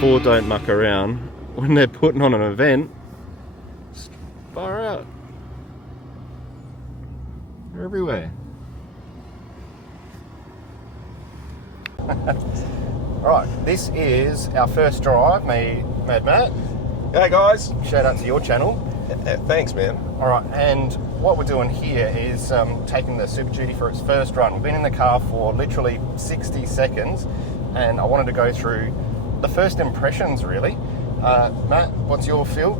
Ford don't muck around when they're putting on an event. Just far out. They're everywhere. Right, this is our first drive, me, Mad Matt. Hey guys. Shout out to your channel. Thanks, man. Alright, and what we're doing here is taking the SuperDuty for its first run. We've been in the car for literally 60 seconds, and I wanted to go through the first impressions, really. Matt, what's your feel?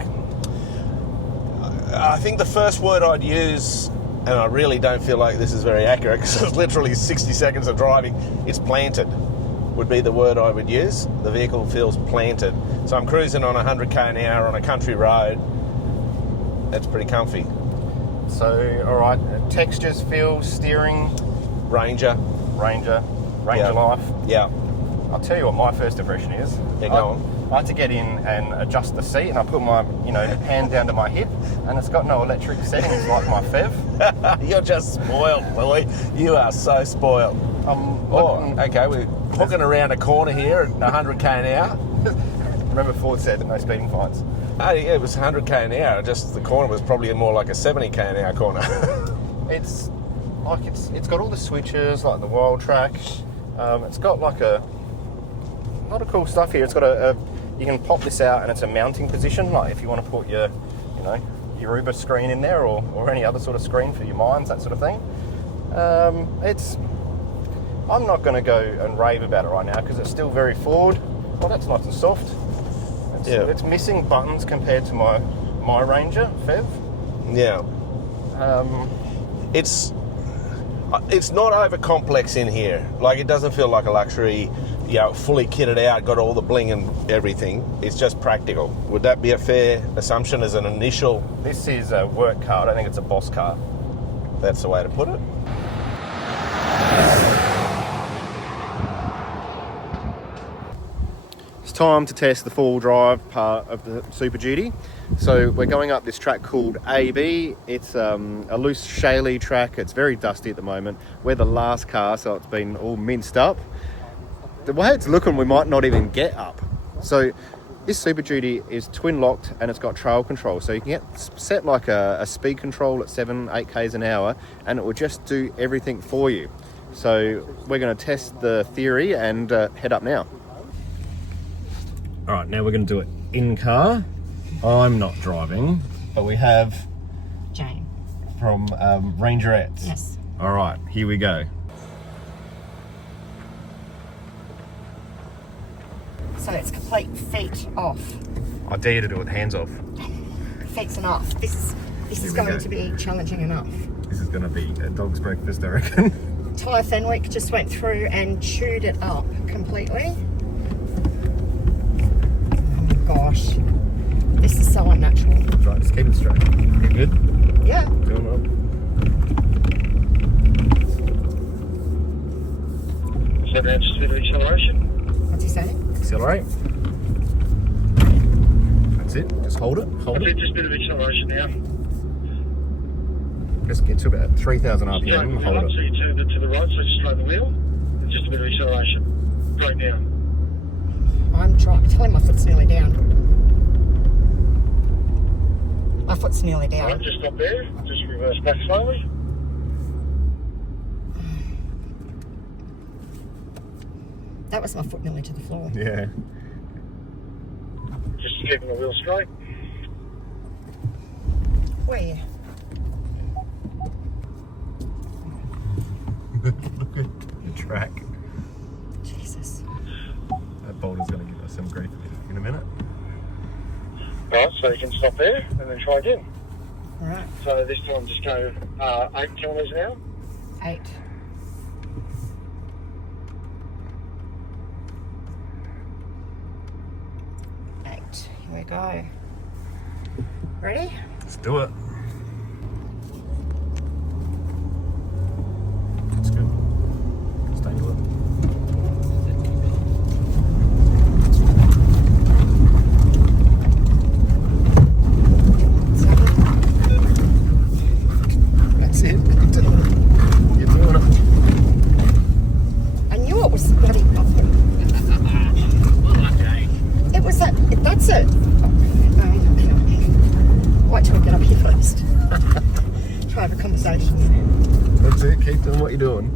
I think the first word I'd use, and I really don't feel like this is very accurate because it's literally 60 seconds of driving, it's planted would be the word I would use. The vehicle feels planted. So I'm cruising on 100k an hour on a country road. That's pretty comfy. So, alright, textures, feels, steering? Ranger Life. Yeah. I'll tell you what my first impression is. Yeah, go on. I had to get in and adjust the seat, and I put my, hand down to my hip, and it's got no electric settings like my FEV. You're just spoiled, Louis. You are so spoiled. Okay, we're hooking around a corner here at 100k an hour. Remember Ford said no speeding fines. Oh, yeah, it was 100k an hour. Just the corner was probably more like a 70k an hour corner. It's got all the switches, like the wild track. It's got like a lot of cool stuff here. It's got you can pop this out and it's a mounting position, like if you want to put your Uber screen in there or any other sort of screen for your mines, that sort of thing. I'm not going to go and rave about it right now because it's still very Ford. Well, that's nice and soft. It's missing buttons compared to my Ranger FEV. Yeah. It's not over complex in here. Like, it doesn't feel like a luxury, fully kitted out, got all the bling and everything. It's just practical. Would that be a fair assumption as an initial? This is a work car. I don't think it's a boss car. That's the way to put it. It's time to test the four-wheel drive part of the SuperDuty. So we're going up this track called AB. It's a loose, shaly track. It's very dusty at the moment. We're the last car, so it's been all minced up. The way it's looking, we might not even get up. So this SuperDuty is twin locked and it's got trail control. So you can set like a speed control at 7-8 k's an hour and it will just do everything for you. So we're going to test the theory and head up now. All right, now we're going to do it in car. I'm not driving, but we have Jane from Ranger S. Yes. All right, here we go. So it's complete feet off. I dare you to do it hands off. Feet's enough. This is going to be challenging enough. This is going to be a dog's breakfast, I reckon. Tyre Fenwick just went through and chewed it up completely. Oh gosh, this is so unnatural. Right, just keep it straight. You good? Yeah. Doing well. 7 inches of acceleration. What's he saying? Accelerate. That's it. Just hold it. Hold That's it. it, just a bit of acceleration now. Just get to about 3,000 RPM. Straight the wheel Hold up, it. so you turn it to the right, so just straight the wheel. And just a bit of acceleration. Straight down. I'm trying to tell him my foot's nearly down. My foot's nearly down. Alright, just stop there. Just reverse back slowly. That was my foot nearly to the floor. Yeah. Just keeping the wheel straight. Where? Look at the track. Jesus. That boulder's going to give us some grief in a minute. Right, so you can stop there and then try again. Alright. So this time just go 8 kilometres an hour. 8. Here we go. Ready? Let's do it. That's good. Stay to it. That's it. You're doing it. I knew it was bloody buffalo. you doing?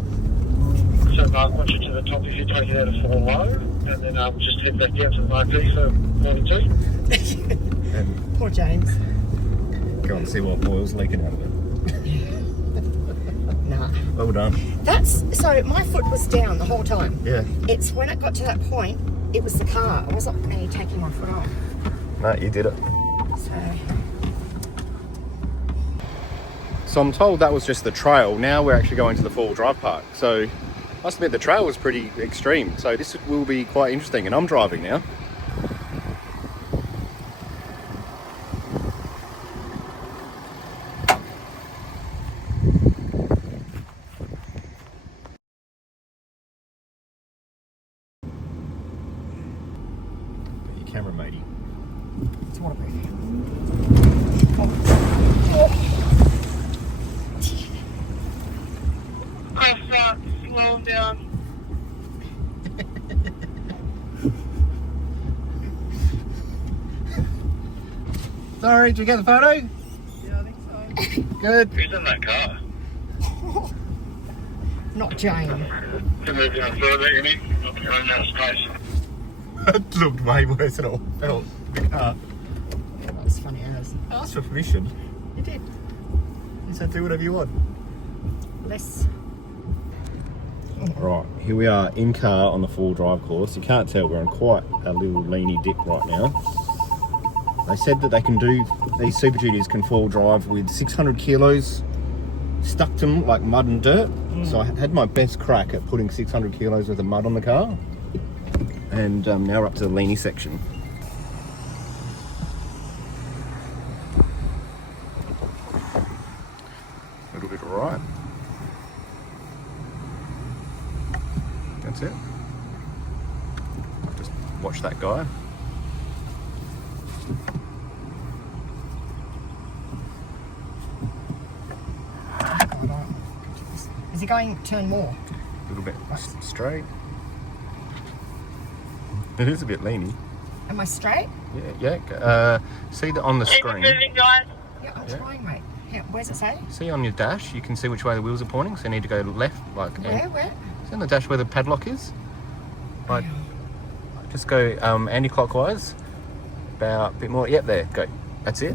So Mark wants you to the top if you take it out of 4 low, and then just head back down to the marquee for 42. And Poor James. go and see what oil's leaking out of it. Nah. Well done. So my foot was down the whole time. Yeah. It's when it got to that point, it was the car. It wasn't me taking my foot off. No, you did it. So I'm told that was just the trail. Now we're actually going to the four-wheel drive park. So I must admit the trail was pretty extreme. So this will be quite interesting. And I'm driving now. Your camera, matey. It's waterproof. Slow him down. Sorry, did you get the photo? Yeah, I think so. Good. Who's in that car? Not Jane. To move down further, you mean? Not running out of space. That looked way worse than it felt. The car. That was funny as. I asked for permission. You did. You said do whatever you want. Less. Right, here we are in car on the four-wheel drive course. You can't tell, we're on quite a little leany dip right now. They said that they can do, these Super Duties can four-wheel drive with 600 kilos stuck to them like mud and dirt. So I had my best crack at putting 600 kilos worth of mud on the car. And now we're up to the leany section. A little bit of right. That's it. Just watch that guy. Is he going to turn more? A little bit straight. It is a bit leany. Am I straight? Yeah. See that on the screen. Yeah, I'm trying, mate. Yeah, where's it say? See on your dash, you can see which way the wheels are pointing. So you need to go left, like. Where? See on the dash where the padlock is. Like, just go anti-clockwise. About a bit more. Yep, there. Go. That's it.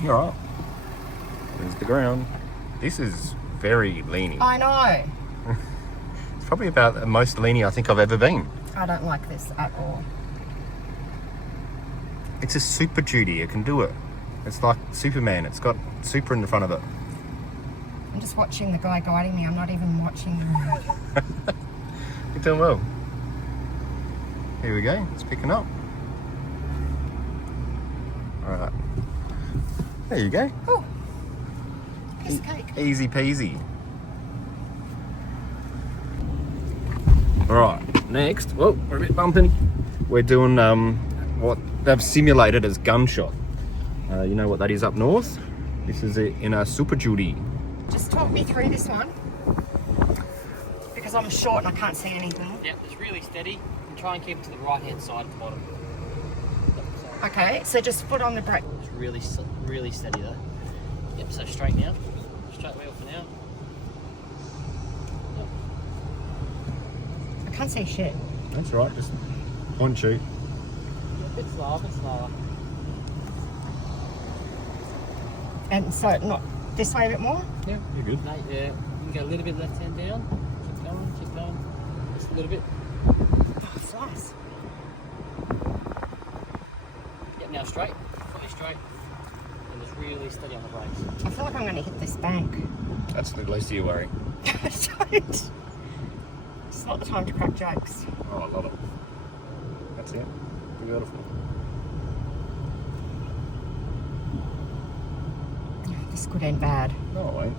You're right. There's the ground. This is very leany. I know. It's probably about the most leany I think I've ever been. I don't like this at all. It's a Super Duty. It can do it. It's like Superman. It's got super in the front of it. I'm just watching the guy guiding me. I'm not even watching him. You're doing well. Here we go. It's picking up. All right. There you go. Oh, piece of cake. Easy peasy. All right. Next, whoa, we're a bit bumping. We're doing what they've simulated as gunshot. You know what that is up north? This is it in a Super Duty. Just talk me through this one. Because I'm short and I can't see anything. Yep, it's really steady. And try and keep it to the right hand side at the bottom. Yep, so Okay, so just foot on the brake. it's really steady though. Yep, so straight now. Straight wheel for now. Yep. I can't see shit. That's right. Just one shoot. A bit slower, a bit slower. And so not this way a bit more? Yeah, you're good. No, yeah, you can go a little bit left hand down. Keep going. Just a little bit. Oh, it's nice. Yep, now straight. Fully straight. And just really steady on the brakes. I feel like I'm going to hit this bank. That's the least of your worry. Don't. It's not the time to crack jokes. Oh, I love it. That's it. Beautiful. This could end bad. No, it won't.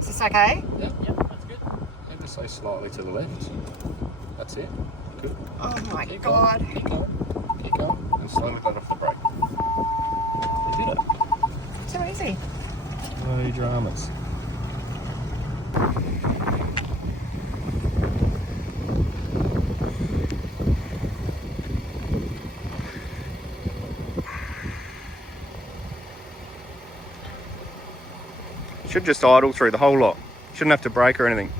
Is this okay? Yep, that's good. Ever so slightly to the left. That's it. Good. Oh my Keep god. Going. Keep going. Keep going. And slowly let off the brake. You did it. So easy. No dramas. should just idle through the whole lot. Shouldn't have to brake or anything.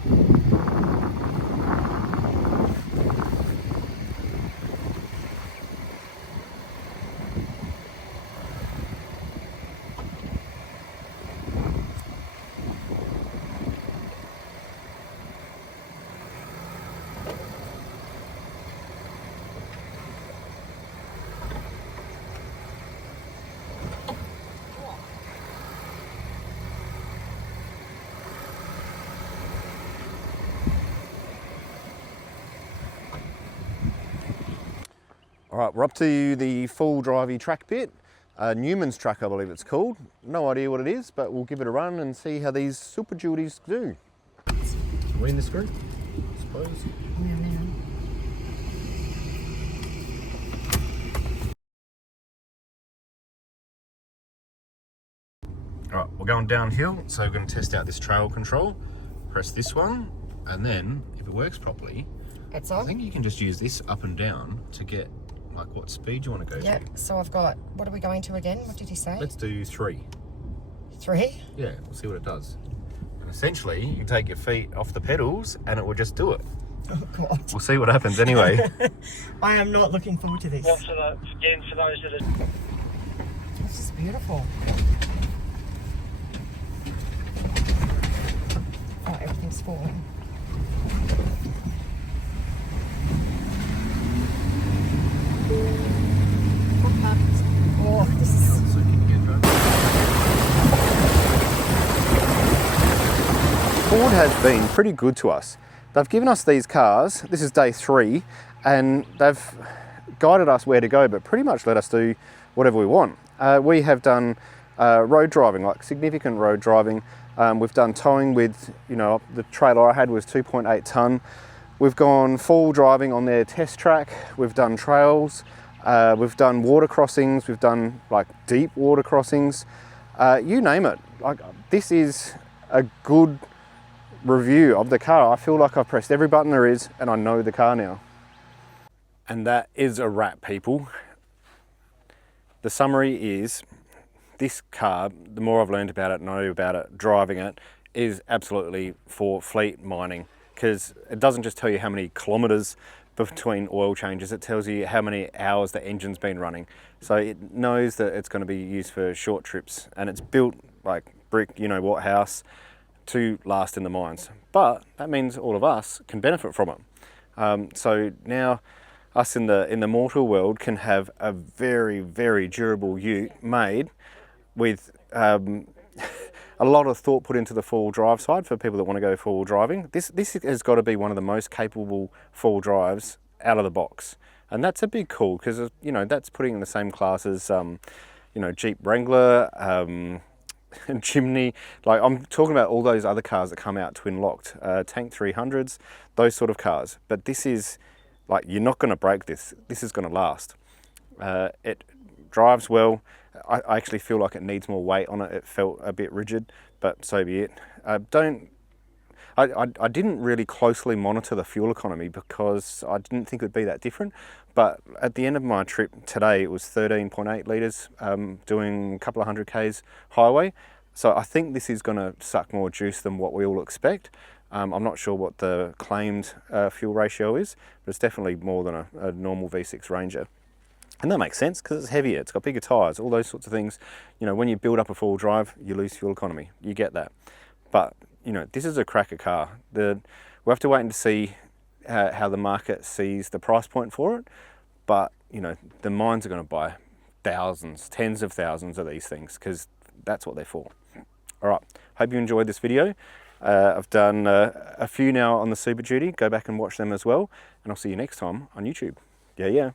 All right, we're up to the full drivey track bit. Newman's track, I believe it's called. No idea what it is, but we'll give it a run and see how these Super Duties do. Are we in this group? I suppose. All right, we're going downhill, so we're going to test out this trail control. Press this one, and then if it works properly, It's on. I think you can just use this up and down to get like what speed you want to go Yeah, to. so I've got, what are we going to again? What did he say? Let's do 3. 3? Yeah, we'll see what it does. And essentially, you can take your feet off the pedals and it will just do it. Oh, God. We'll see what happens anyway. I am not looking forward to this. Well, again, for those that are... This is beautiful. Oh, everything's falling. Oh, this is... Ford has been pretty good to us. They've given us these cars, this is day 3, and they've guided us where to go, but pretty much let us do whatever we want. We have done road driving, like significant road driving. We've done towing with, you know, the trailer I had was 2.8 tonne. We've gone full driving on their test track. We've done trails. We've done water crossings. We've done like deep water crossings. You name it. Like, this is a good review of the car. I feel like I've pressed every button there is and I know the car now. And that is a wrap, people. The summary is, this car, the more I've learned about it, know about it, driving it, is absolutely for fleet mining, because it doesn't just tell you how many kilometers between oil changes, it tells you how many hours the engine's been running. So it knows that it's going to be used for short trips, and it's built like brick, you know what, house to last in the mines. But that means all of us can benefit from it. So now us in the mortal world can have a very, very durable ute made with a lot of thought put into the four-wheel drive side for people that want to go four-wheel driving. This has got to be one of the most capable four-wheel drives out of the box. And that's a big call, because, you know, that's putting in the same class as, you know, Jeep Wrangler, and Chimney. Like, I'm talking about all those other cars that come out twin locked, Tank 300s, those sort of cars. But this is, like, you're not going to break this. This is going to last. It drives well. I actually feel like it needs more weight on it. It felt a bit rigid, but so be it. I didn't really closely monitor the fuel economy because I didn't think it would be that different. But at the end of my trip today, it was 13.8 litres, doing a couple of 100 Ks highway. So I think this is going to suck more juice than what we all expect. I'm not sure what the claimed fuel ratio is, but it's definitely more than a normal V6 Ranger. And that makes sense because it's heavier, it's got bigger tyres, all those sorts of things. You know, when you build up a four-wheel drive, you lose fuel economy. You get that. But, you know, this is a cracker car. We'll have to wait and see how the market sees the price point for it. But, you know, the mines are going to buy thousands, tens of thousands of these things because that's what they're for. All right, hope you enjoyed this video. I've done a few now on the SuperDuty. Go back and watch them as well. And I'll see you next time on YouTube. Yeah.